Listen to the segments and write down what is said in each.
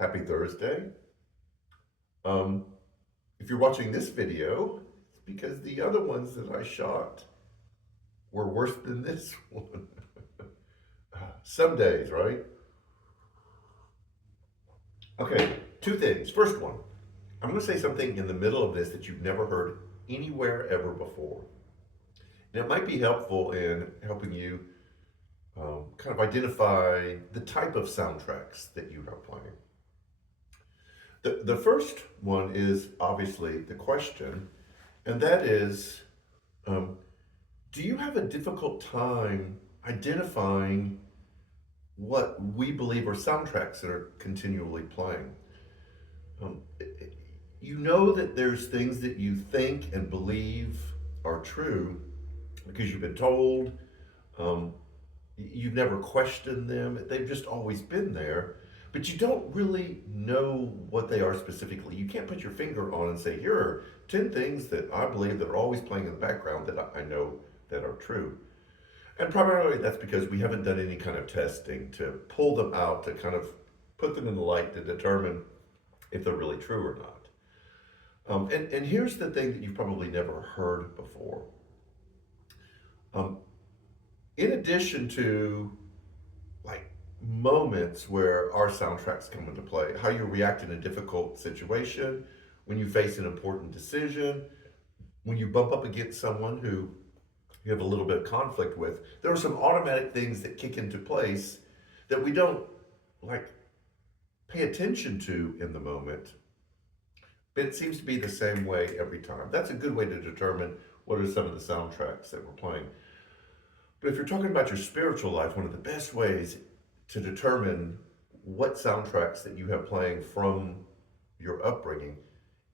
Happy Thursday. Um, if you're watching this video, it's because the other ones that I shot were worse than this one. Some days, right? Okay, two things. First one, I'm going to say something in the middle of this that you've never heard anywhere ever before. And it might be helpful in helping you kind of identify the type of soundtracks that you have playing. The first one is obviously the question, and that is um, do you have a difficult time identifying what we believe are soundtracks that are continually playing? Um, you know that there's things that you think and believe are true because you've been told. Um, you've never questioned them. They've just always been there, but you don't really know what they are specifically. You can't put your finger on and say, here are 10 things that I believe that are always playing in the background that I know that are true. And primarily that's because we haven't done any kind of testing to pull them out, to kind of put them in the light to determine if they're really true or not. And here's the thing that you've probably never heard before. Um, in addition to like moments where our soundtracks come into play, how you react in a difficult situation, when you face an important decision, when you bump up against someone who you have a little bit of conflict with, there are some automatic things that kick into place that we don't like pay attention to in the moment, but it seems to be the same way every time. That's a good way to determine what are some of the soundtracks that we're playing. But if you're talking about your spiritual life, one of the best ways to determine what soundtracks that you have playing from your upbringing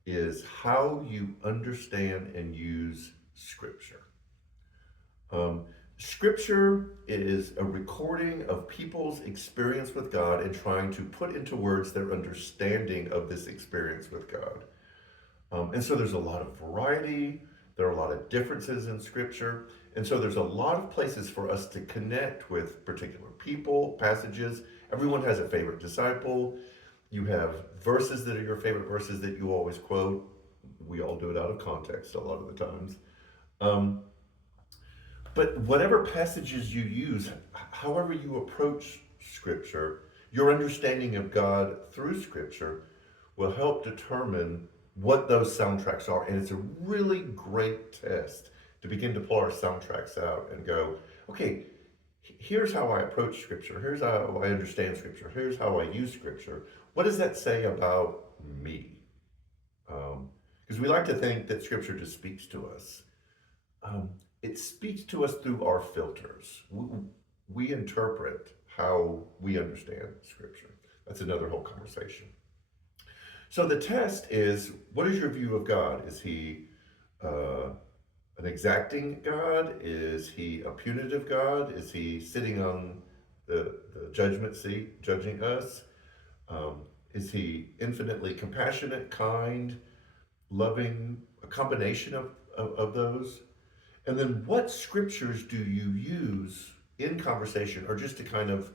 is how you understand and use Scripture. Um, Scripture is a recording of people's experience with God and trying to put into words their understanding of this experience with God. And so there's a lot of variety, there are a lot of differences in Scripture, and so there's a lot of places for us to connect with particular people, passages. Everyone has a favorite disciple. You have verses that are your favorite verses that you always quote. We all do it out of context a lot of the times. Um, but whatever passages you use, however you approach Scripture, your understanding of God through Scripture will help determine what those soundtracks are. And it's a really great test to begin to pull our soundtracks out and go, okay, here's how I approach Scripture. Here's how I understand Scripture. Here's how I use Scripture. What does that say about me? Because we like to think that Scripture just speaks to us. Um, it speaks to us through our filters. We interpret how we understand Scripture. That's another whole conversation. So the test is, what is your view of God? Is he uh, an exacting God? Is he a punitive God? Is he sitting on the judgment seat, judging us? Um, is he infinitely compassionate, kind, loving, a combination of those? And then what scriptures do you use in conversation or just to kind of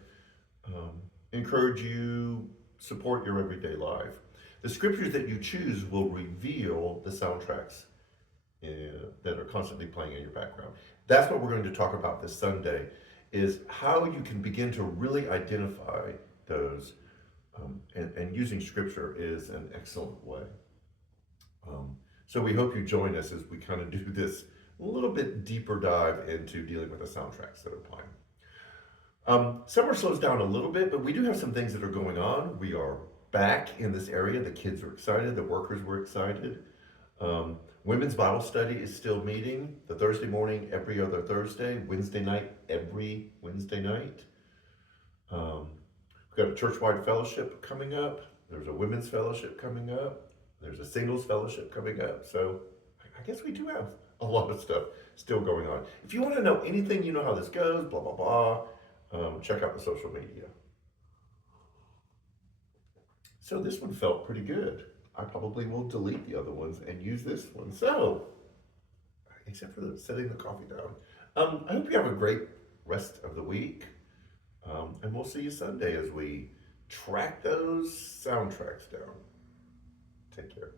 um, encourage you, support your everyday life? The scriptures that you choose will reveal the soundtracks that are constantly playing in your background. That's what we're going to talk about this Sunday, is how you can begin to really identify those, and using scripture is an excellent way. So we hope you join us as we kind of do this a little bit deeper dive into dealing with the soundtracks that are playing. Summer slows down a little bit, but we do have some things that are going on. We are back in this area. The kids are excited. The workers were excited. Women's Bible study is still meeting the Thursday morning, every other Thursday, Wednesday night, every Wednesday night. We've got a church-wide fellowship coming up. There's a women's fellowship coming up. There's a singles fellowship coming up. So I guess we do have a lot of stuff still going on. If you want to know anything, you know how this goes, blah, blah, blah, check out the social media. So this one felt pretty good. I probably will delete the other ones and use this one. So, except for setting the coffee down. I hope you have a great rest of the week. And we'll see you Sunday as we track those soundtracks down. Take care.